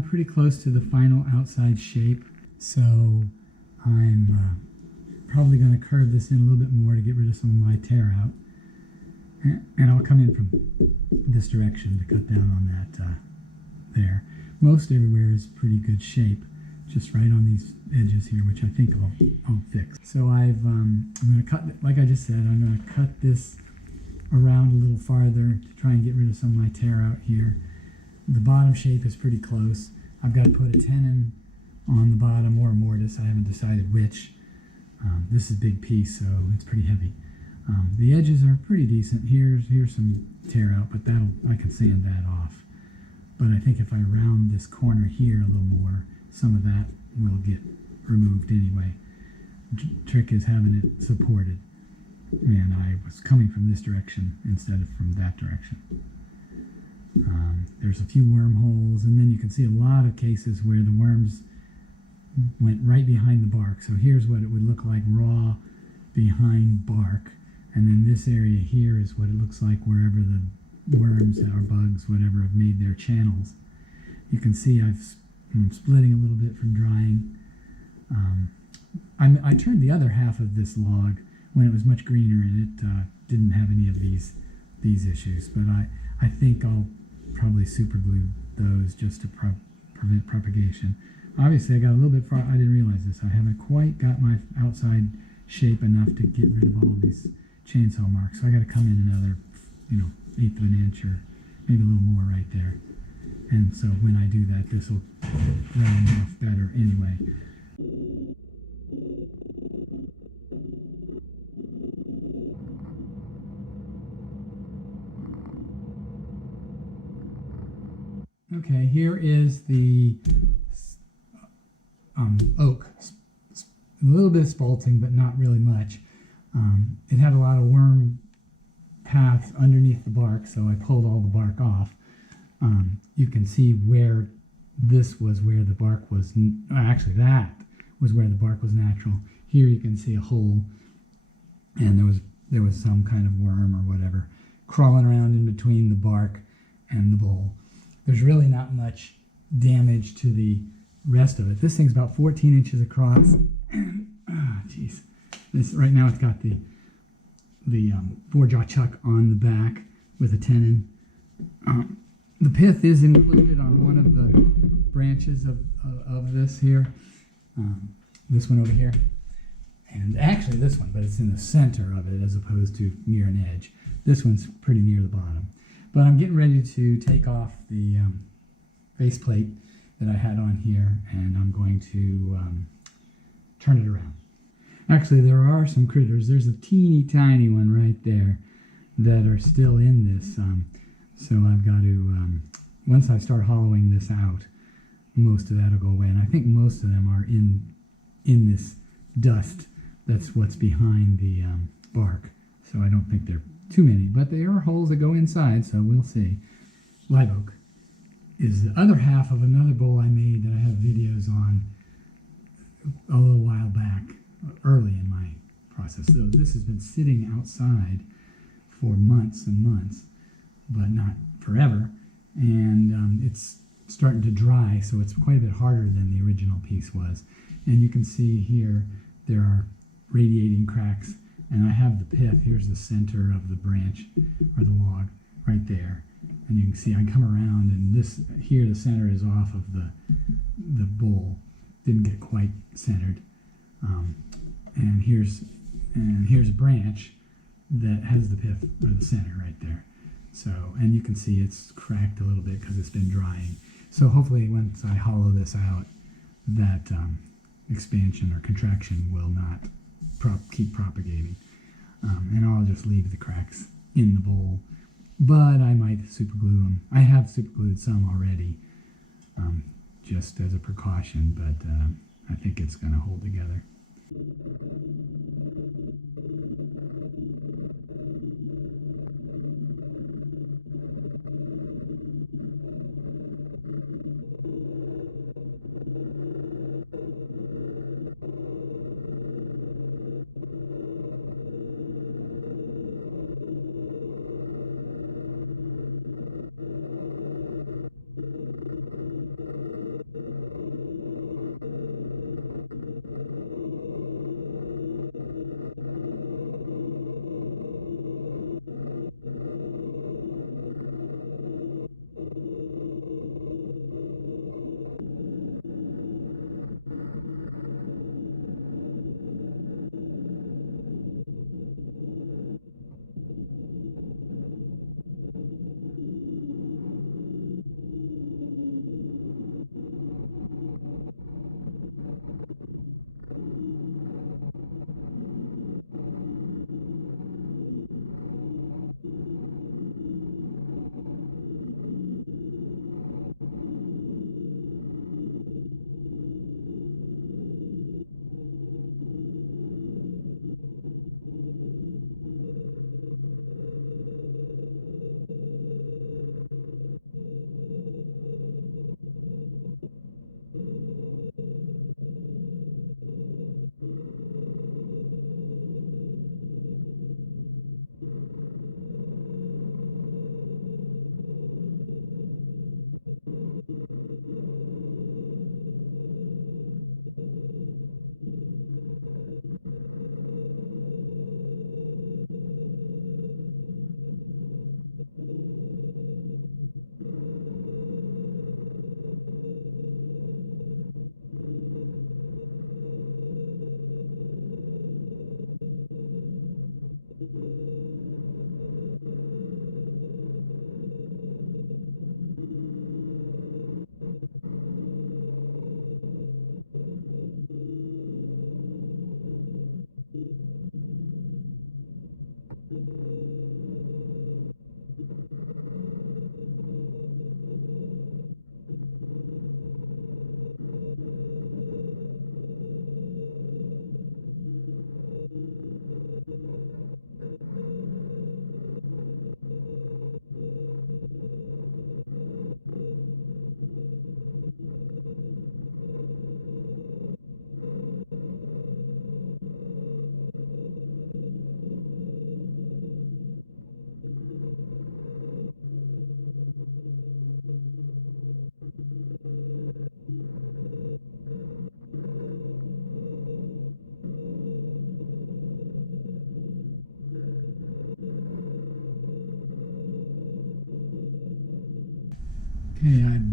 I'm pretty close to the final outside shape, so I'm probably going to curve this in a little bit more to get rid of some of my tear out. And I'll come in from this direction to cut down on that there. Most everywhere is pretty good shape, just right on these edges here, which I think I'll fix. So I'm going to cut, like I just said, I'm going to cut this around a little farther to try and get rid of some of my tear out here. The bottom shape is pretty close. I've got to put a tenon on the bottom or a mortise. I haven't decided which. This is a big piece, so it's pretty heavy. The edges are pretty decent. Here's some tear out, but I can sand that off. But I think if I round this corner here a little more, some of that will get removed anyway. Trick is having it supported. And I was coming from this direction instead of from that direction. There's a few wormholes, and then you can see a lot of cases where the worms went right behind the bark. So here's what it would look like raw behind bark. And then this area here is what it looks like wherever the worms or bugs, whatever, have made their channels. You can see I'm splitting a little bit from drying. I turned the other half of this log when it was much greener and it didn't have any of these issues. But I think I'll probably super glue those just to prevent propagation. Obviously, I got a little bit far. I didn't realize this. I haven't quite got my outside shape enough to get rid of all these chainsaw marks. So I got to come in another, 1/8 of an inch or maybe a little more right there. And so when I do that, this will round off better anyway. Okay, here is the oak. A little bit of spalting, but not really much. It had a lot of worm paths underneath the bark, so I pulled all the bark off. You can see where this was where the bark was, actually that was where the bark was natural. Here you can see a hole, and there was some kind of worm or whatever crawling around in between the bark and the bowl. There's really not much damage to the rest of it. This thing's about 14 inches across. Jeez. This right now it's got the four-jaw chuck on the back with a tenon. The pith is included on one of the branches of this here. This one over here. And actually this one, but it's in the center of it as opposed to near an edge. This one's pretty near the bottom. But I'm getting ready to take off the base plate that I had on here, and I'm going to turn it around. Actually, there are some critters. There's a teeny tiny one right there that are still in this. So I've got to, once I start hollowing this out, most of that will go away. And I think most of them are in this dust. That's what's behind the bark. So I don't think they're too many, but there are holes that go inside, so we'll see. Live oak is the other half of another bowl I made that I have videos on a little while back, early in my process. So this has been sitting outside for months and months, but not forever. And it's starting to dry, so it's quite a bit harder than the original piece was. And you can see here there are radiating cracks. And I have the pith. Here's the center of the branch, or the log, right there. And you can see I come around, and this here, the center is off of the bowl. Didn't get quite centered. And here's a branch that has the pith, or the center, right there. So, and you can see it's cracked a little bit because it's been drying. So hopefully, once I hollow this out, that expansion or contraction will not keep propagating, and I'll just leave the cracks in the bowl, but I might super glue them. I have super glued some already, just as a precaution, but I think it's going to hold together.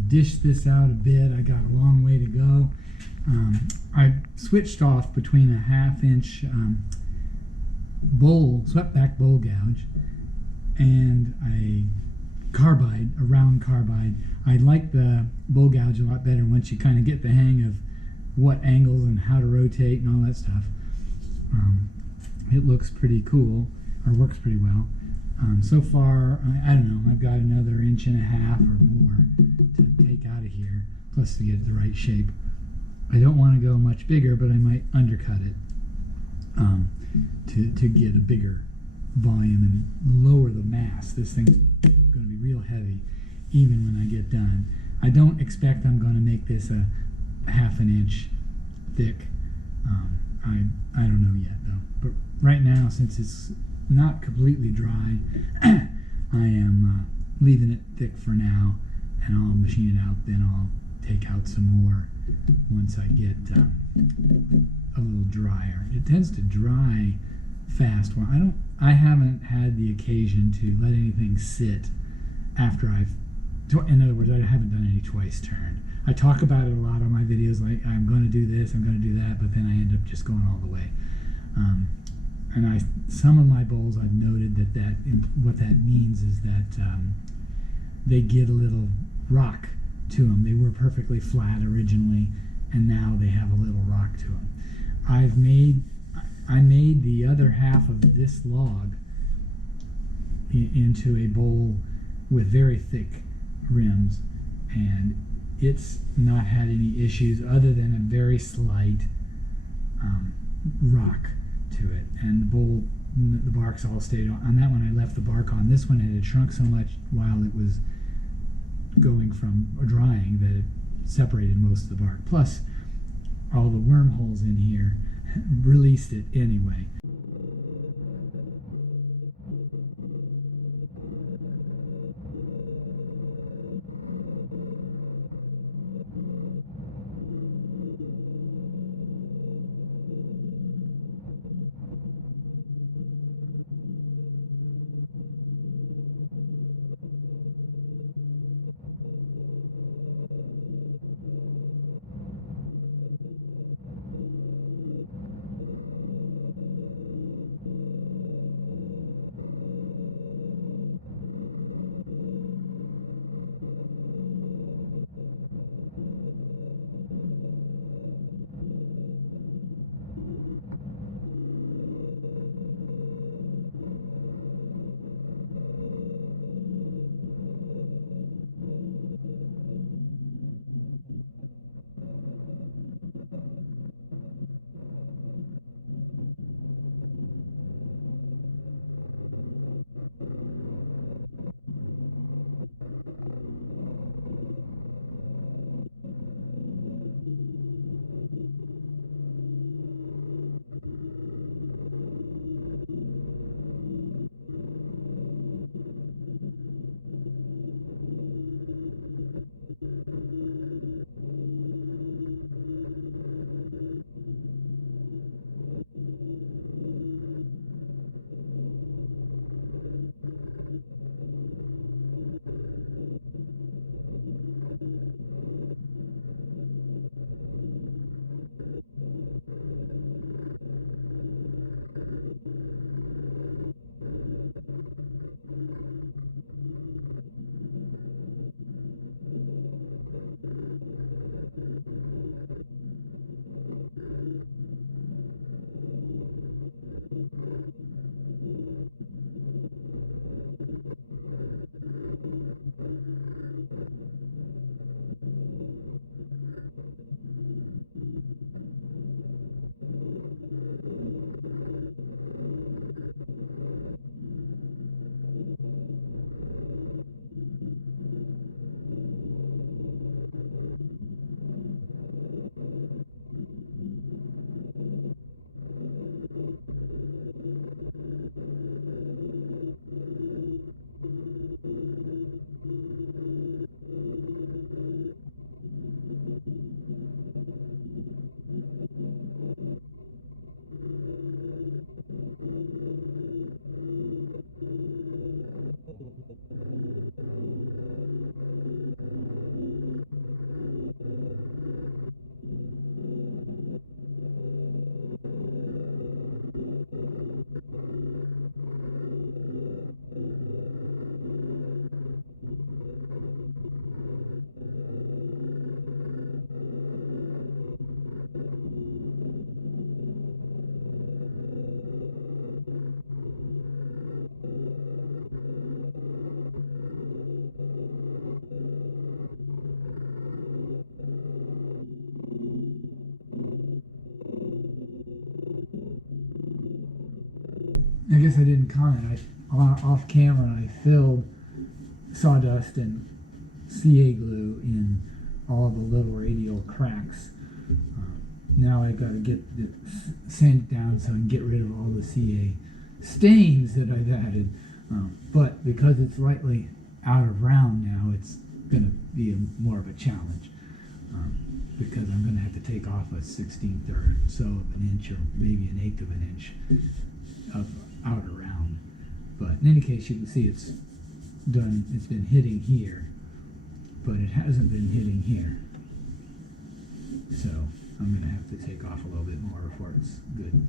dished this out a bit. I got a long way to go. I switched off between a 1/2 inch swept back bowl gouge and a round carbide. I like the bowl gouge a lot better once you kind of get the hang of what angles and how to rotate and all that stuff. It looks pretty cool, or works pretty well. So far, I don't know, I've got another 1.5 inches or more to take out of here, plus to get it the right shape. I don't want to go much bigger, but I might undercut it to get a bigger volume and lower the mass. This thing's going to be real heavy even when I get done. I don't expect I'm going to make this a 1/2 inch thick. I don't know yet though. But right now, since it's not completely dry, I am leaving it thick for now, and I'll machine it out. Then I'll take out some more once I get a little drier. It tends to dry fast. Well, I haven't had the occasion to let anything sit after in other words, I haven't done any twice turned. I talk about it a lot on my videos, like I'm going to do this, I'm going to do that, but then I end up just going all the way. And some of my bowls, I've noted that what that means is that they get a little rock to them. They were perfectly flat originally, and now they have a little rock to them. I made the other half of this log into a bowl with very thick rims, and it's not had any issues other than a very slight rock to it. And the bark's all stayed on that one. I left the bark on. This one had shrunk so much while it was going from drying that it separated most of the bark. Plus, all the wormholes in here released it anyway. I guess I didn't comment. Off camera, I filled sawdust and CA glue in all the little radial cracks. Now I've got to get it sand down so I can get rid of all the CA stains that I've added. But because it's lightly out of round now, it's going to be more of a challenge. Because I'm going to have to take off a 1/16 or so of an inch, or maybe an eighth of an inch of outer round. But in any case, you can see it's done. It's been hitting here, but it hasn't been hitting here. So I'm going to have to take off a little bit more before it's good.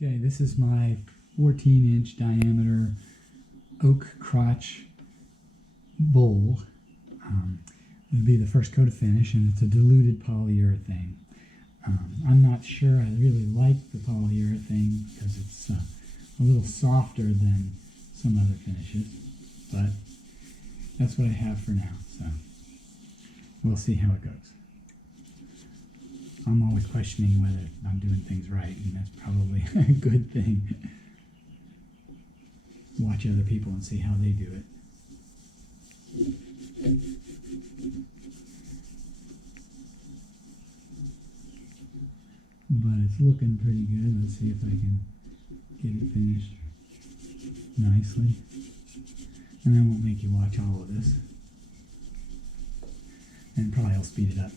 Okay, this is my 14-inch diameter oak crotch bowl. It'll be the first coat of finish, and it's a diluted polyurethane. I'm not sure I really like the polyurethane because it's a little softer than some other finishes, but that's what I have for now, so we'll see how it goes. I'm always questioning whether I'm doing things right, and that's probably a good thing. Watch other people and see how they do it. But it's looking pretty good. Let's see if I can get it finished nicely. And I won't make you watch all of this. And probably I'll speed it up.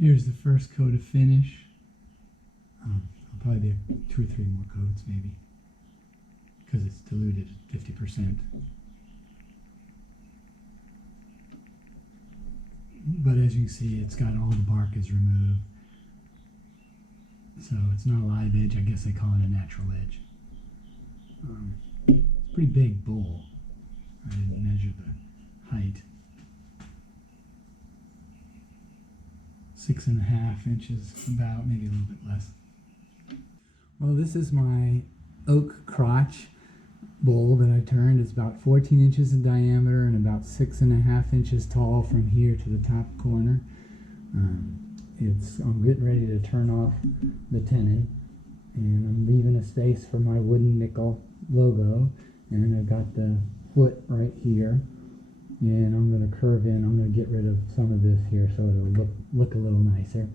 Here's the first coat of finish. I'll probably be 2 or 3 more coats maybe, because it's diluted 50%. But as you can see, it's got all the bark is removed. So it's not a live edge. I guess they call it a natural edge. It's a pretty big bowl. I didn't measure the height. 6.5 inches, about, maybe a little bit less. Well, this is my oak crotch bowl that I turned. It's about 14 inches in diameter and about 6.5 inches tall from here to the top corner. I'm getting ready to turn off the tenon, and I'm leaving a space for my wooden nickel logo, and I've got the foot right here, and I'm going to curve in. I'm going to get rid of some of this here so it'll look a little nicer.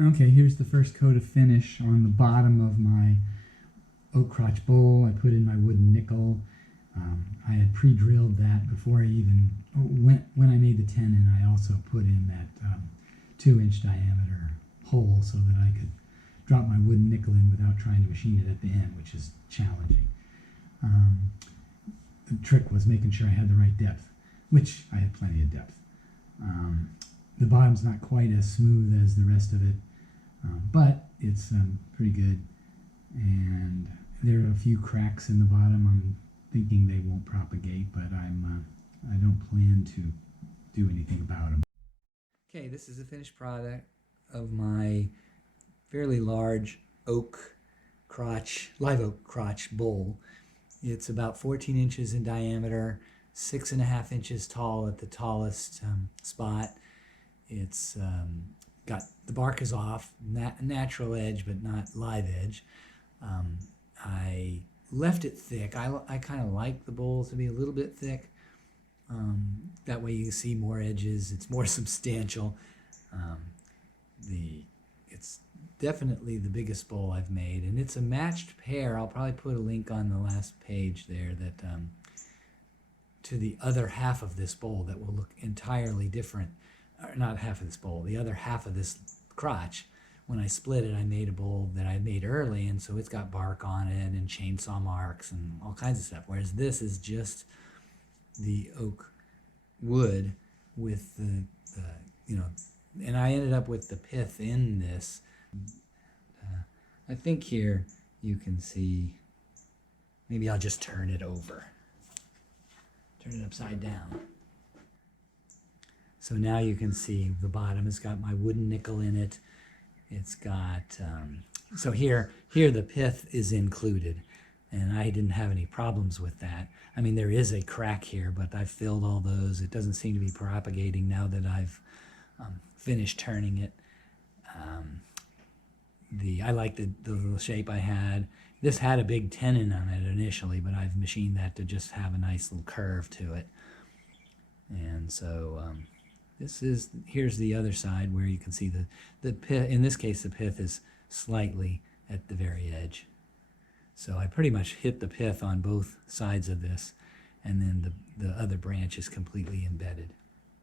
Okay, here's the first coat of finish on the bottom of my oak crotch bowl. I put in my wooden nickel. I had pre-drilled that before I even, when I made the tenon, I also put in that 2-inch diameter hole so that I could drop my wooden nickel in without trying to machine it at the end, which is challenging. The trick was making sure I had the right depth, which I had plenty of depth. The bottom's not quite as smooth as the rest of it, but it's pretty good. And there are a few cracks in the bottom. I'm thinking they won't propagate, but I don't plan to do anything about them. Okay, this is a finished product of my fairly large oak crotch, live oak crotch bowl. It's about 14 inches in diameter, 6.5 inches tall at the tallest spot. It's got, the bark is off, natural edge, but not live edge. I left it thick. I kind of like the bowl to be a little bit thick. That way you can see more edges. It's more substantial. It's definitely the biggest bowl I've made, and it's a matched pair. I'll probably put a link on the last page there that to the other half of this bowl that will look entirely different. Or not half of this bowl, the other half of this crotch. When I split it, I made a bowl that I made early, and so it's got bark on it and chainsaw marks and all kinds of stuff, whereas this is just the oak wood with the and I ended up with the pith in this. I think here you can see, maybe I'll just turn it over. Turn it upside down. So now you can see the bottom has got my wooden nickel in it. It's got, so here the pith is included, and I didn't have any problems with that. I mean, there is a crack here, but I've filled all those. It doesn't seem to be propagating now that I've finished turning it. I like the little shape I had. This had a big tenon on it initially, but I've machined that to just have a nice little curve to it. And so here's the other side where you can see the pith. In this case, the pith is slightly at the very edge. So I pretty much hit the pith on both sides of this, and then the other branch is completely embedded.